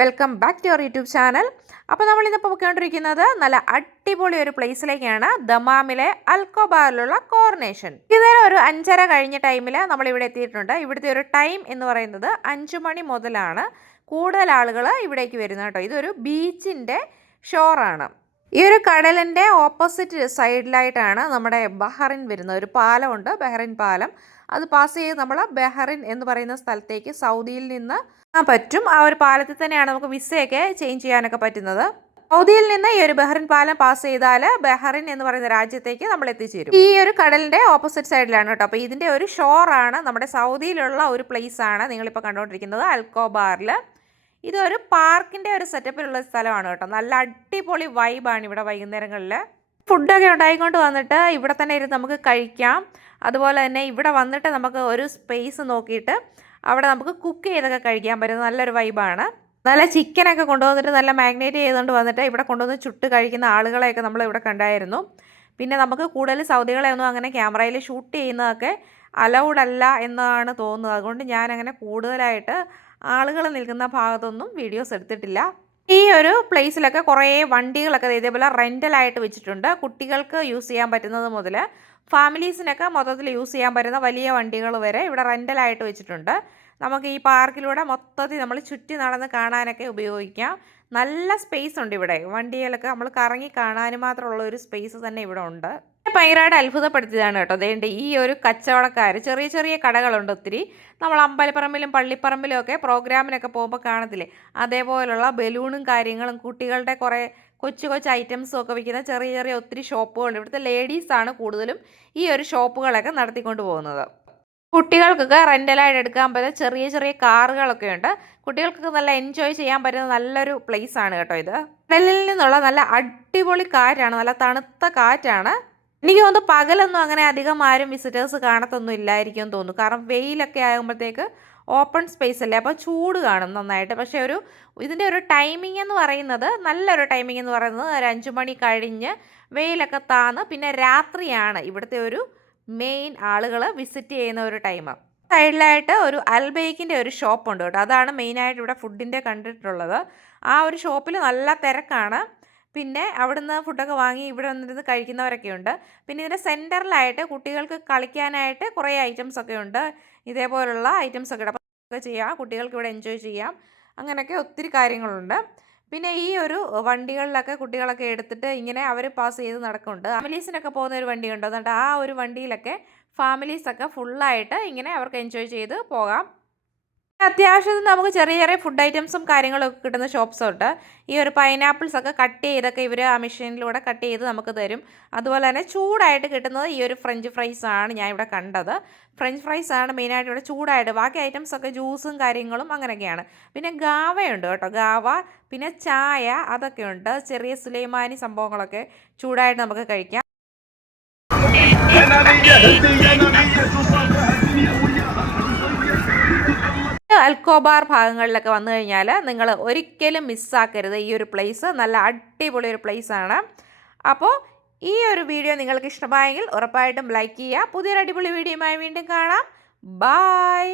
Welcome back to your YouTube channel. അപ്പോൾ നമ്മൾ ഇന്നിപ്പോൾ പോയിക്കൊണ്ടിരിക്കുന്നത് നല്ല അടിപൊളി ഒരു പ്ലേസിലേക്കാണ്. ദമാമിലെ അൽക്കോബാറിലുള്ള കോർണേഷൻ. ഇതുവരെ ഒരു 5:30 കഴിഞ്ഞ ടൈമിൽ നമ്മളിവിടെ എത്തിയിട്ടുണ്ട്. ഇവിടുത്തെ ഒരു ടൈം എന്ന് പറയുന്നത് 5 മണി മുതലാണ് കൂടുതൽ ആളുകൾ ഇവിടേക്ക് വരുന്നത് കേട്ടോ. ഇതൊരു ബീച്ചിൻ്റെ ഷോറാണ്. ഈ ഒരു കടലിൻ്റെ ഓപ്പോസിറ്റ് സൈഡിലായിട്ടാണ് നമ്മുടെ ബഹറിൻ വരുന്നത്. ഒരു പാലമുണ്ട്, ബഹറിൻ പാലം. അത് പാസ് ചെയ്ത് നമ്മൾ ബഹറിൻ എന്ന് പറയുന്ന സ്ഥലത്തേക്ക് സൗദിയിൽ നിന്ന് പറ്റും. ആ ഒരു പാലത്തിൽ തന്നെയാണ് നമുക്ക് വിസയൊക്കെ ചേഞ്ച് ചെയ്യാനൊക്കെ പറ്റുന്നത്. സൗദിയിൽ നിന്ന് ഈ ഒരു ബഹറിൻ പാലം പാസ് ചെയ്താൽ ബഹറിൻ എന്ന് പറയുന്ന രാജ്യത്തേക്ക് നമ്മൾ എത്തിച്ചേരും. ഈ ഒരു കടലിൻ്റെ ഓപ്പോസിറ്റ് സൈഡിലാണ് കേട്ടോ. അപ്പോൾ ഇതിൻ്റെ ഒരു ഷോറാണ്, നമ്മുടെ സൗദിയിലുള്ള ഒരു പ്ലേസ് ആണ് നിങ്ങളിപ്പോൾ കണ്ടുകൊണ്ടിരിക്കുന്നത്, അൽക്കോബാറിൽ. ഇതൊരു പാർക്കിൻ്റെ ഒരു സെറ്റപ്പിലുള്ള സ്ഥലമാണ് കേട്ടോ. നല്ല അടിപൊളി വൈബാണ് ഇവിടെ വൈകുന്നേരങ്ങളിൽ. ഫുഡൊക്കെ ഉണ്ടായിക്കൊണ്ട് വന്നിട്ട് ഇവിടെ തന്നെ ഇരുന്ന് നമുക്ക് കഴിക്കാം. അതുപോലെ തന്നെ ഇവിടെ വന്നിട്ട് നമുക്ക് ഒരു സ്പേസ് നോക്കിയിട്ട് അവിടെ നമുക്ക് കുക്ക് ചെയ്തൊക്കെ കഴിക്കാൻ പറ്റുന്ന നല്ലൊരു വൈബാണ്. നല്ല ചിക്കനൊക്കെ കൊണ്ടുവന്നിട്ട് നല്ല മാഗ്നേറ്റ് ചെയ്തുകൊണ്ട് വന്നിട്ട് ഇവിടെ കൊണ്ടുവന്ന് ചുട്ട് കഴിക്കുന്ന ആളുകളെയൊക്കെ നമ്മൾ ഇവിടെ കണ്ടായിരുന്നു. പിന്നെ നമുക്ക് കൂടുതൽ സൗദികളെ ഒന്നും അങ്ങനെ ക്യാമറയിൽ ഷൂട്ട് ചെയ്യുന്നതൊക്കെ അലൗഡ് അല്ല എന്നാണ് തോന്നുന്നത്. അതുകൊണ്ട് ഞാനങ്ങനെ കൂടുതലായിട്ട് ആളുകൾ നിൽക്കുന്ന ഭാഗത്തൊന്നും വീഡിയോസ് എടുത്തിട്ടില്ല. ഈ ഒരു പ്ലേസിലൊക്കെ കുറേ വണ്ടികളൊക്കെ ഇതേപോലെ റെൻ്റലായിട്ട് വെച്ചിട്ടുണ്ട്. കുട്ടികൾക്ക് യൂസ് ചെയ്യാൻ പറ്റുന്നത് മുതൽ ഫാമിലീസിനൊക്കെ മൊത്തത്തിൽ യൂസ് ചെയ്യാൻ പറ്റുന്ന വലിയ വണ്ടികൾ വരെ ഇവിടെ റെൻ്റലായിട്ട് വെച്ചിട്ടുണ്ട്. നമുക്ക് ഈ പാർക്കിലൂടെ മൊത്തത്തിൽ നമ്മൾ ചുറ്റി നടന്ന് കാണാനൊക്കെ ഉപയോഗിക്കാം. നല്ല സ്പേസ് ഉണ്ട് ഇവിടെ. വണ്ടികളൊക്കെ നമ്മൾ കറങ്ങി കാണാനും മാത്രമുള്ള ഒരു സ്പേസ് തന്നെ ഇവിടെ ഉണ്ട്. ഭയങ്കരമായിട്ട് അത്ഭുതപ്പെടുത്തിയതാണ് കേട്ടോ. അതേണ്ട ഈ ഒരു കച്ചവടക്കാർ, ചെറിയ ചെറിയ കടകളുണ്ട് ഒത്തിരി. നമ്മൾ അമ്പലപ്പറമ്പിലും പള്ളിപ്പറമ്പിലും ഒക്കെ പ്രോഗ്രാമിനൊക്കെ പോകുമ്പോൾ കാണത്തില്ലേ, അതേപോലുള്ള ബലൂണും കാര്യങ്ങളും കുട്ടികളുടെ കുറേ കൊച്ചു കൊച്ചു ഐറ്റംസും ഒക്കെ വിൽക്കുന്ന ചെറിയ ചെറിയ ഒത്തിരി ഷോപ്പുകളുണ്ട്. ഇവിടുത്തെ ലേഡീസാണ് കൂടുതലും ഈ ഒരു ഷോപ്പുകളൊക്കെ നടത്തിക്കൊണ്ട് പോകുന്നത്. കുട്ടികൾക്കൊക്കെ റെൻ്റലായിട്ട് എടുക്കാൻ പറ്റുന്ന ചെറിയ ചെറിയ കാറുകളൊക്കെ ഉണ്ട്. കുട്ടികൾക്കൊക്കെ നല്ല എൻജോയ് ചെയ്യാൻ പറ്റുന്ന നല്ലൊരു പ്ലേസ് ആണ് കേട്ടോ ഇത്. കടലിൽ നിന്നുള്ള നല്ല അടിപൊളി കാറ്റാണ്, നല്ല തണുത്ത കാറ്റാണ്. എനിക്ക് തോന്നുന്നു പകലൊന്നും അങ്ങനെ അധികം ആരും വിസിറ്റേഴ്സ് കാണത്തൊന്നും ഇല്ലായിരിക്കും എന്ന് തോന്നുന്നു. കാരണം വെയിലൊക്കെ ആകുമ്പോഴത്തേക്ക് ഓപ്പൺ സ്പേസ് അല്ലേ, അപ്പോൾ ചൂട് കാണും നന്നായിട്ട്. പക്ഷേ ഇതിൻ്റെ ഒരു ടൈമിംഗ് എന്ന് പറയുന്നത്, നല്ലൊരു ടൈമിംഗ് എന്ന് പറയുന്നത് ഒരു 5 മണി കഴിഞ്ഞ് വെയിലൊക്കെ താന്ന് പിന്നെ രാത്രിയാണ് ഇവിടുത്തെ ഒരു മെയിൻ ആളുകൾ വിസിറ്റ് ചെയ്യുന്ന ഒരു ടൈം. സൈഡിലായിട്ട് ഒരു അൽബൈക്കിൻ്റെ ഒരു ഷോപ്പുണ്ട് കേട്ടോ. അതാണ് മെയിനായിട്ട് ഇവിടെ ഫുഡിൻ്റെ കണ്ടിട്ടുള്ളത്. ആ ഒരു ഷോപ്പിൽ നല്ല തിരക്കാണ്. പിന്നെ അവിടുന്ന് ഫുഡൊക്കെ വാങ്ങി ഇവിടെ വന്നിരുന്ന് കഴിക്കുന്നവരൊക്കെ ഉണ്ട്. പിന്നെ ഇതിൻ്റെ സെൻറ്ററിലായിട്ട് കുട്ടികൾക്ക് കളിക്കാനായിട്ട് കുറേ ഐറ്റംസൊക്കെ ഉണ്ട്. ഇതേപോലുള്ള ഐറ്റംസൊക്കെ ഉണ്ട്. അപ്പോൾ ചെയ്യാം, കുട്ടികൾക്ക് ഇവിടെ എൻജോയ് ചെയ്യാം. അങ്ങനെയൊക്കെ ഒത്തിരി കാര്യങ്ങളുണ്ട്. പിന്നെ ഈ ഒരു വണ്ടികളിലൊക്കെ കുട്ടികളൊക്കെ എടുത്തിട്ട് ഇങ്ങനെ അവർ പാസ് ചെയ്ത് നടക്കുന്നുണ്ട്. ഫാമിലീസിനൊക്കെ പോകുന്ന ഒരു വണ്ടിയുണ്ട്. എന്നിട്ട് ആ ഒരു വണ്ടിയിലൊക്കെ ഫാമിലീസൊക്കെ ഫുള്ളായിട്ട് ഇങ്ങനെ അവർക്ക് എൻജോയ് ചെയ്ത് പോകാം. അത്യാവശ്യത്തിന് നമുക്ക് ചെറിയ ചെറിയ ഫുഡ് ഐറ്റംസും കാര്യങ്ങളൊക്കെ കിട്ടുന്ന ഷോപ്സ് ഉണ്ട്. ഈ ഒരു പൈനാപ്പിൾസൊക്കെ കട്ട് ചെയ്തൊക്കെ ഇവർ ആ മെഷീനിലൂടെ കട്ട് ചെയ്ത് നമുക്ക് തരും. അതുപോലെ തന്നെ ചൂടായിട്ട് കിട്ടുന്നത് ഈ ഒരു ഫ്രഞ്ച് ഫ്രൈസ് ആണ് ഞാൻ ഇവിടെ കണ്ടത്. ഫ്രഞ്ച് ഫ്രൈസ് ആണ് മെയിനായിട്ട് ഇവിടെ ചൂടായിട്ട്. ബാക്കി ഐറ്റംസൊക്കെ ജ്യൂസും കാര്യങ്ങളും അങ്ങനെയൊക്കെയാണ്. പിന്നെ ഗാവയുണ്ട് കേട്ടോ, ഗാവ. പിന്നെ ചായ അതൊക്കെ ഉണ്ട്. ചെറിയ സുലൈമാനി സംഭവങ്ങളൊക്കെ ചൂടായിട്ട് നമുക്ക് കഴിക്കാം. അൽക്കോബാർ ഭാഗങ്ങളിലൊക്കെ വന്നു കഴിഞ്ഞാൽ നിങ്ങൾ ഒരിക്കലും മിസ്സാക്കരുത് ഈ ഒരു പ്ലേസ്. നല്ല അടിപൊളി ഒരു പ്ലേസാണ്. അപ്പോൾ ഈ ഒരു വീഡിയോ നിങ്ങൾക്ക് ഇഷ്ടമായെങ്കിൽ ഉറപ്പായിട്ടും ലൈക്ക് ചെയ്യുക. പുതിയൊരു അടിപൊളി വീഡിയോയുമായി വീണ്ടും കാണാം. ബായ്.